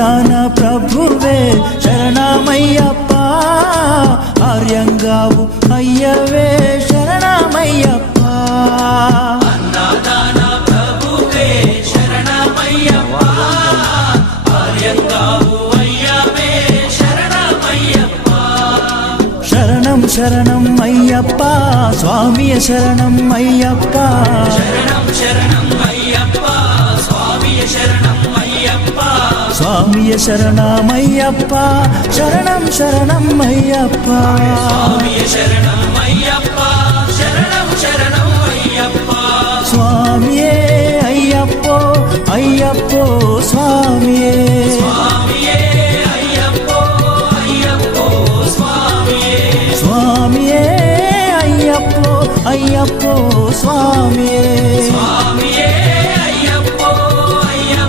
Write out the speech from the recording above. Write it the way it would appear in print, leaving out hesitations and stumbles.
అన్నదాన ప్రభువే శరణమయ్యప్ప, ఆర్యంగావు అయ్యవే శరణమయ్యప్ప. అన్నదాన ప్రభువే శరణమయ్యప్ప, ఆర్యంగావు అయ్యవే శరణమయ్యప్ప. శరణం శరణం అయ్యప్ప స్వామియ శరణం అయ్యప్ప, శరణం శరణం అయ్యప్ప స్వామియ శరణం అయ్యప్ప. స్వామియ శరణమయ్యప్ప, శరణం శరణం అయ్యప్ప. స్వామియ శరణం అయ్యప్ప, శరణం శరణం అయ్యప్ప. స్వామియే అయ్యప్పో అయ్యప్పో స్వామియే.